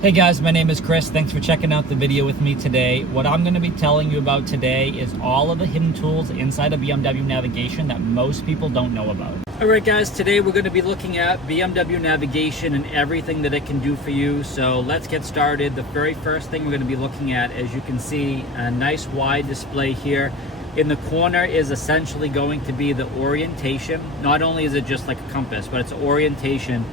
Hey guys, my name is Chris. Thanks for checking out the video with me today. What I'm going to be telling you about today is all of the hidden tools inside of BMW navigation that most people don't know about. Alright guys, today we're going to be looking at BMW navigation and everything that it can do for you. So let's get started. The very first thing we're going to be looking at, as you can see, a nice wide display here. In the corner is essentially going to be the orientation. Not only is it just like a compass, but it's orientation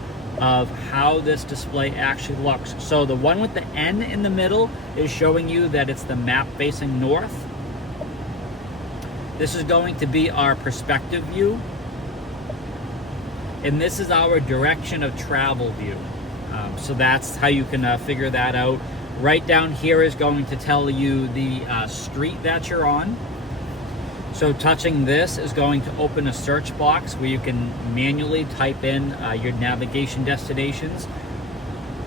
of how this display actually looks. So the one with the N in the middle is showing you that it's the map facing north. This is going to be our perspective view. And this is our direction of travel view. So that's how you can figure that out. Right down here is going to tell you the street that you're on. So touching this is going to open a search box where you can manually type in your navigation destinations.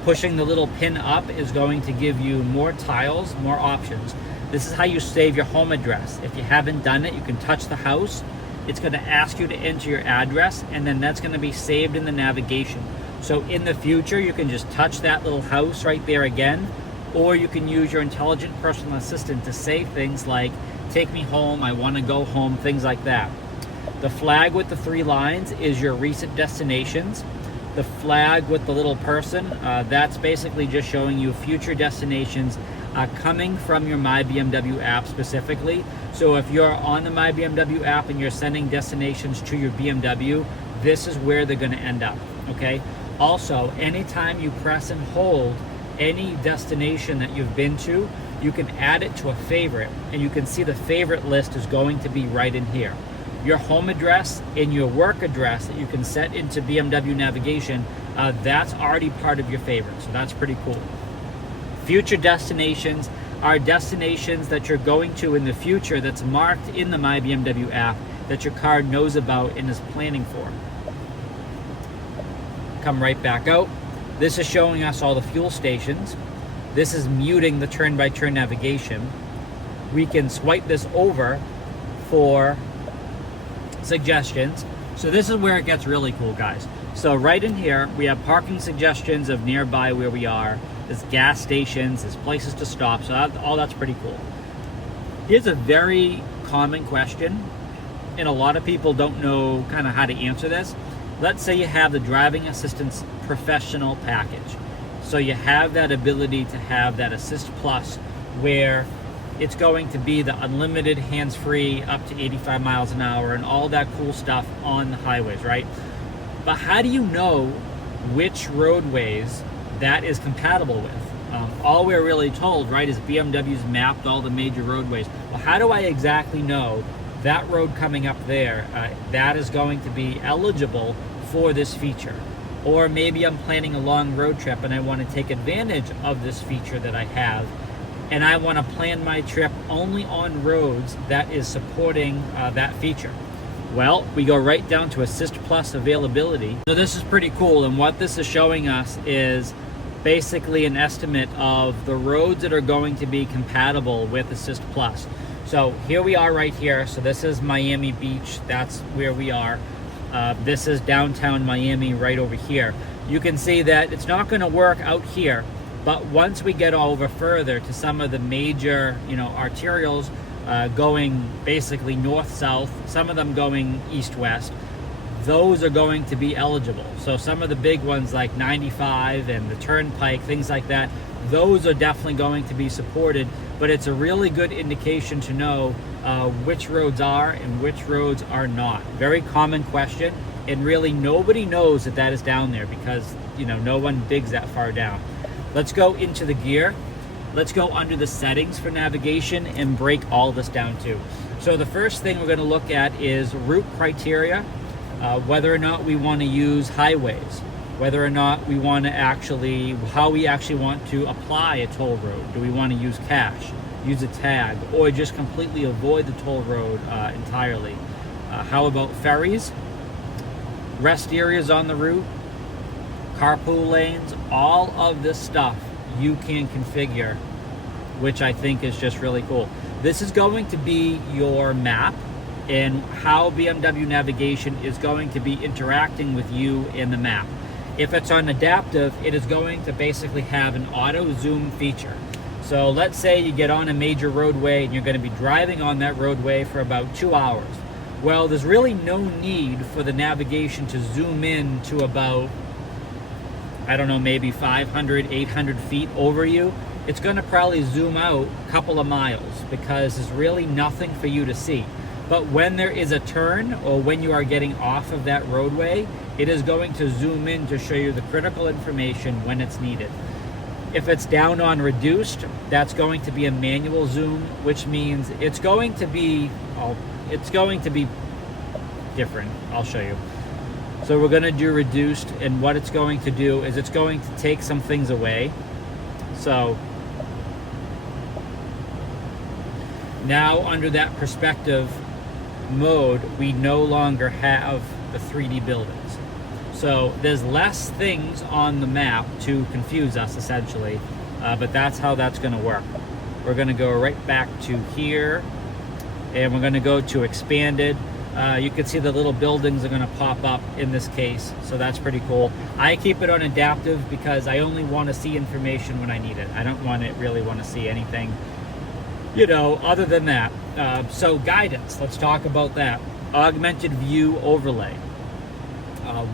Pushing the little pin up is going to give you more tiles, more options. This is how you save your home address. If you haven't done it, you can touch the house. It's going to ask you to enter your address, and then that's going to be saved in the navigation. So in the future, you can just touch that little house right there again, or you can use your intelligent personal assistant to say things like, take me home, I want to go home, things like that. The flag with the 3 lines is your recent destinations. The flag with the little person, that's basically just showing you future destinations coming from your My BMW app specifically. So if you're on the My BMW app and you're sending destinations to your BMW, this is where they're going to end up, okay? Also, anytime you press and hold any destination that you've been to, you can add it to a favorite, and you can see the favorite list is going to be right in here. Your home address and your work address that you can set into BMW navigation, that's already part of your favorite, so that's pretty cool. Future destinations are destinations that you're going to in the future that's marked in the My BMW app that your car knows about and is planning for. Come right back out. This is showing us all the fuel stations. This is muting the turn-by-turn navigation. We can swipe this over for suggestions. So this is where it gets really cool, guys. So right in here, we have parking suggestions of nearby where we are. There's gas stations, there's places to stop. So all that's pretty cool. Here's a very common question, and a lot of people don't know kind of how to answer this. Let's say you have the driving assistance professional package. So you have that ability to have that Assist Plus where it's going to be the unlimited hands-free up to 85 miles an hour and all that cool stuff on the highways, right? But how do you know which roadways that is compatible with? All we're really told, right, is BMW's mapped all the major roadways. Well, how do I exactly know that road coming up there, that is going to be eligible for this feature? Or maybe I'm planning a long road trip and I want to take advantage of this feature that I have, and I want to plan my trip only on roads that is supporting that feature. Well, we go right down to Assist Plus availability. So this is pretty cool, and what this is showing us is basically an estimate of the roads that are going to be compatible with Assist Plus. So here we are right here. So this is Miami Beach. That's where we are. This is downtown Miami right over here. You can see that it's not going to work out here, but once we get over further to some of the major, arterials going basically north-south, some of them going east-west, those are going to be eligible. So some of the big ones like 95 and the Turnpike, things like that, those are definitely going to be supported, but it's a really good indication to know which roads are and which roads are not. Very common question, and really nobody knows that that is down there because no one digs that far down. Let's go into the gear. Let's go under the settings for navigation and break all this down too. So the first thing we're going to look at is route criteria, whether or not we want to use highways, whether or not we want to how we actually want to apply a toll road. Do we want to use cash, use a tag, or just completely avoid the toll road entirely? How about ferries, rest areas on the route, carpool lanes? All of this stuff you can configure, which I think is just really cool. This is going to be your map and how BMW navigation is going to be interacting with you in the map. If it's on adaptive, it is going to basically have an auto zoom feature. So let's say you get on a major roadway and you're going to be driving on that roadway for about 2 hours. Well, there's really no need for the navigation to zoom in to about, I don't know, maybe 500, 800 feet over you. It's going to probably zoom out a couple of miles because there's really nothing for you to see. But when there is a turn or when you are getting off of that roadway, it is going to zoom in to show you the critical information when it's needed. If it's down on reduced, that's going to be a manual zoom, which means it's going to be different. I'll show you. So we're going to do reduced, and what it's going to do is it's going to take some things away. So now under that perspective mode, we no longer have the 3D buildings. So there's less things on the map to confuse us, essentially, but that's how that's going to work. We're going to go right back to here, and we're going to go to expanded. You can see the little buildings are going to pop up in this case, so that's pretty cool. I keep it on adaptive because I only want to see information when I need it. I don't really want to see anything, other than that. So guidance, let's talk about that. Augmented view overlay.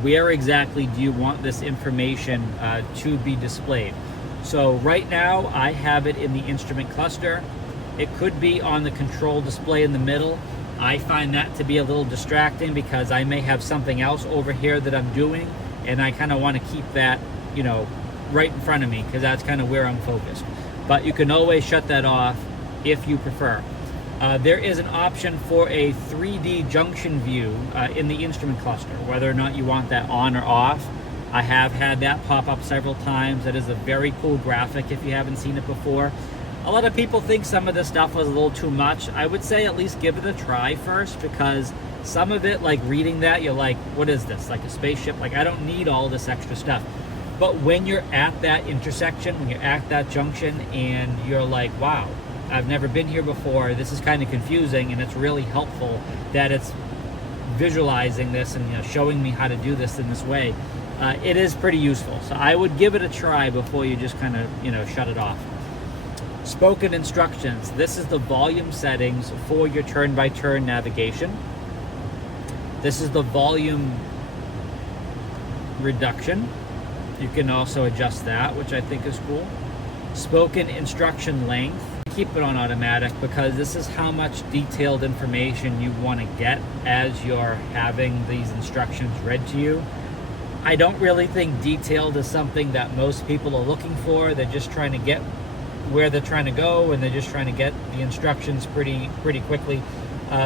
Where exactly do you want this information to be displayed? So right now I have it in the instrument cluster. It could be on the control display in the middle. I find that to be a little distracting because I may have something else over here that I'm doing, and I kind of want to keep that, right in front of me because that's kind of where I'm focused. But you can always shut that off if you prefer. There is an option for a 3D junction view in the instrument cluster, whether or not you want that on or off. I have had that pop up several times. That is a very cool graphic if you haven't seen it before. A lot of people think some of this stuff was a little too much. I would say at least give it a try first, because some of it, like reading that, you're like, what is this? Like a spaceship? Like, I don't need all this extra stuff. But when you're at that intersection, when you're at that junction, and you're like, wow, I've never been here before, this is kind of confusing, and it's really helpful that it's visualizing this and showing me how to do this in this way. It is pretty useful. So I would give it a try before you just kind of, shut it off. Spoken instructions. This is the volume settings for your turn-by-turn navigation. This is the volume reduction. You can also adjust that, which I think is cool. Spoken instruction length. Keep it on automatic because this is how much detailed information you want to get as you're having these instructions read to you. I don't really think detailed is something that most people are looking for. They're just trying to get where they're trying to go, and they're just trying to get the instructions pretty quickly.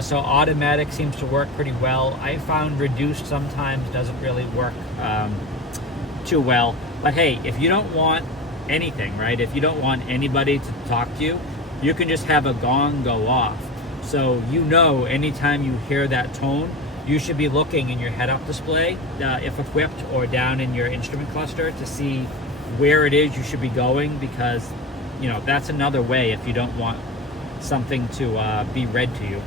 So automatic seems to work pretty well. I found reduced sometimes doesn't really work too well. But hey, if you don't want anything, right? If you don't want anybody to talk to you, you can just have a gong go off. So anytime you hear that tone, you should be looking in your head-up display, if equipped, or down in your instrument cluster to see where it is you should be going, because that's another way if you don't want something to be read to you.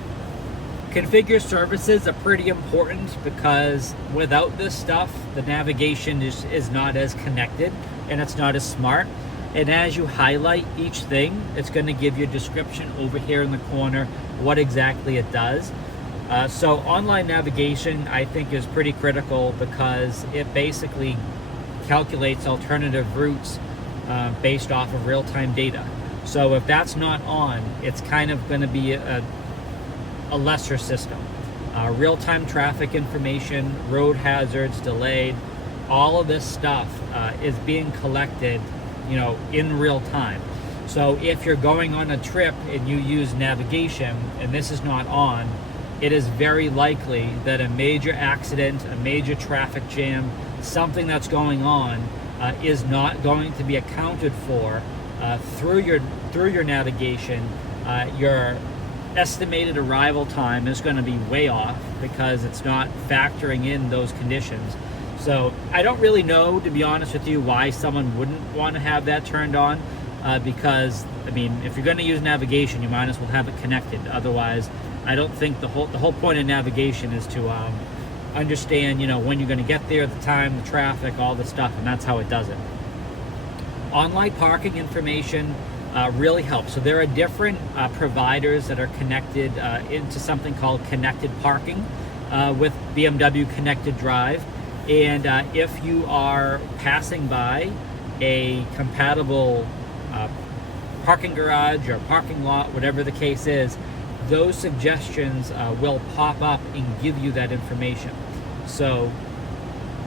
Configure services are pretty important because without this stuff, the navigation is not as connected and it's not as smart. And as you highlight each thing, it's going to give you a description over here in the corner what exactly it does. So online navigation, I think, is pretty critical because it basically calculates alternative routes based off of real-time data. So if that's not on, it's kind of going to be a lesser system. Real-time traffic information, road hazards, delayed, all of this stuff is being collected in real time. So if you're going on a trip and you use navigation and this is not on, it is very likely that a major accident, a major traffic jam, something that's going on is not going to be accounted for through your navigation. Your estimated arrival time is going to be way off because it's not factoring in those conditions. So I don't really know, to be honest with you, why someone wouldn't want to have that turned on, because if you're going to use navigation, you might as well have it connected. Otherwise, I don't think the whole point of navigation is to understand, when you're going to get there, the time, the traffic, all the stuff, and that's how it does it. Online parking information really helps. So there are different providers that are connected into something called connected parking with BMW Connected Drive. And if you are passing by a compatible parking garage or parking lot, whatever the case is, those suggestions will pop up and give you that information. So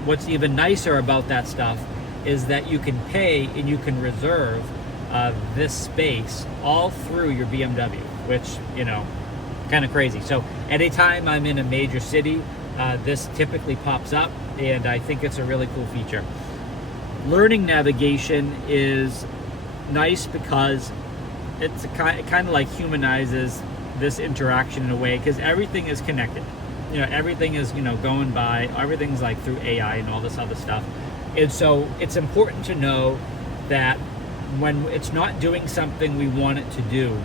what's even nicer about that stuff is that you can pay and you can reserve this space all through your BMW, which, kind of crazy. So anytime I'm in a major city, this typically pops up, and I think it's a really cool feature. Learning navigation is nice because it kind of like humanizes this interaction in a way, because everything is connected. Everything is going by, everything's like through AI and all this other stuff. And so it's important to know that when it's not doing something we want it to do,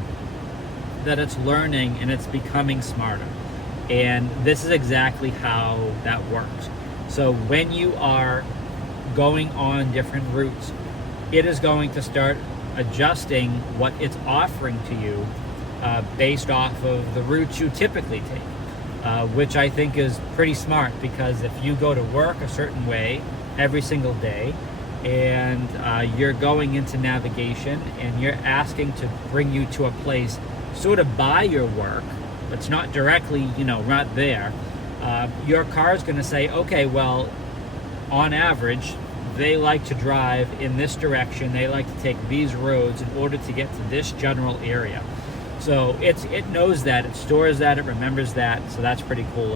that it's learning and it's becoming smarter. And this is exactly how that works. So when you are going on different routes, it is going to start adjusting what it's offering to you based off of the routes you typically take, which I think is pretty smart, because if you go to work a certain way every single day, and you're going into navigation and you're asking to bring you to a place sort of by your work, but it's not directly, right there, your car is going to say, okay, well, on average, they like to drive in this direction, they like to take these roads in order to get to this general area. So it knows that, it stores that, it remembers that, so that's pretty cool.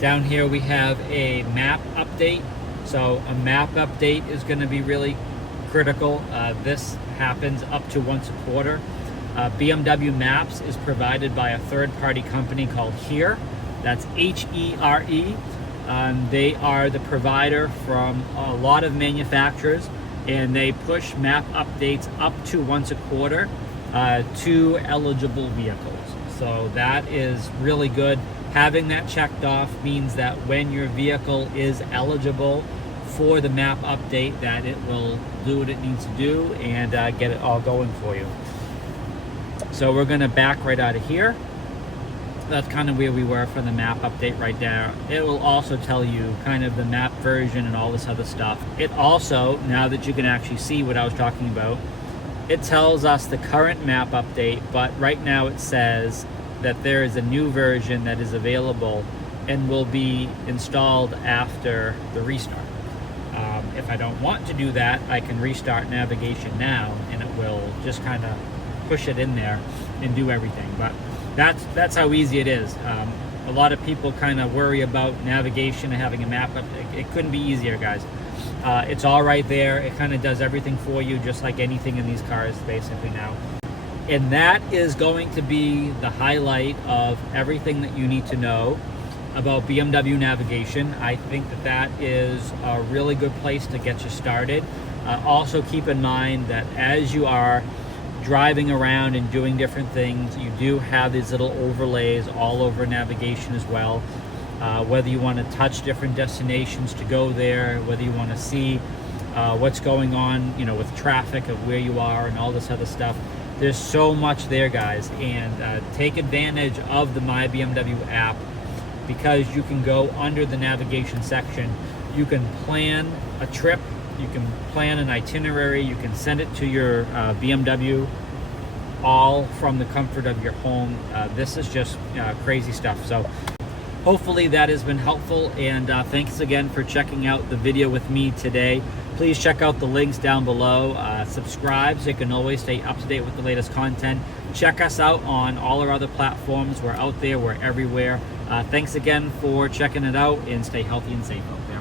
Down here we have a map update. So a map update is going to be really critical. This happens up to once a quarter. BMW Maps is provided by a third-party company called Here. That's H-E-R-E. They are the provider from a lot of manufacturers, and they push map updates up to once a quarter to eligible vehicles. So that is really good. Having that checked off means that when your vehicle is eligible for the map update, that it will do what it needs to do and get it all going for you. So we're going to back right out of here. That's kind of where we were for the map update right there. It will also tell you kind of the map version and all this other stuff. It also, now that you can actually see what I was talking about, it tells us the current map update, but right now it says that there is a new version that is available and will be installed after the restart. If I don't want to do that, I can restart navigation now, and it will just kind of push it in there and do everything. But that's how easy it is. A lot of people kind of worry about navigation and having a map update. It couldn't be easier, guys. It's all right there. It kind of does everything for you, just like anything in these cars basically now. And that is going to be the highlight of everything that you need to know about BMW navigation. I think that is a really good place to get you started. Also keep in mind that as you are driving around and doing different things, you do have these little overlays all over navigation as well. Whether you want to touch different destinations to go there, whether you want to see what's going on, with traffic of where you are and all this other stuff. There's so much there, guys, and take advantage of the My BMW app, because you can go under the navigation section. You can plan a trip, you can plan an itinerary, you can send it to your BMW, all from the comfort of your home. This is just crazy stuff. So hopefully that has been helpful, and thanks again for checking out the video with me today. Please check out the links down below. Subscribe so you can always stay up to date with the latest content. Check us out on all our other platforms. We're out there, we're everywhere. Thanks again for checking it out, and stay healthy and safe out there.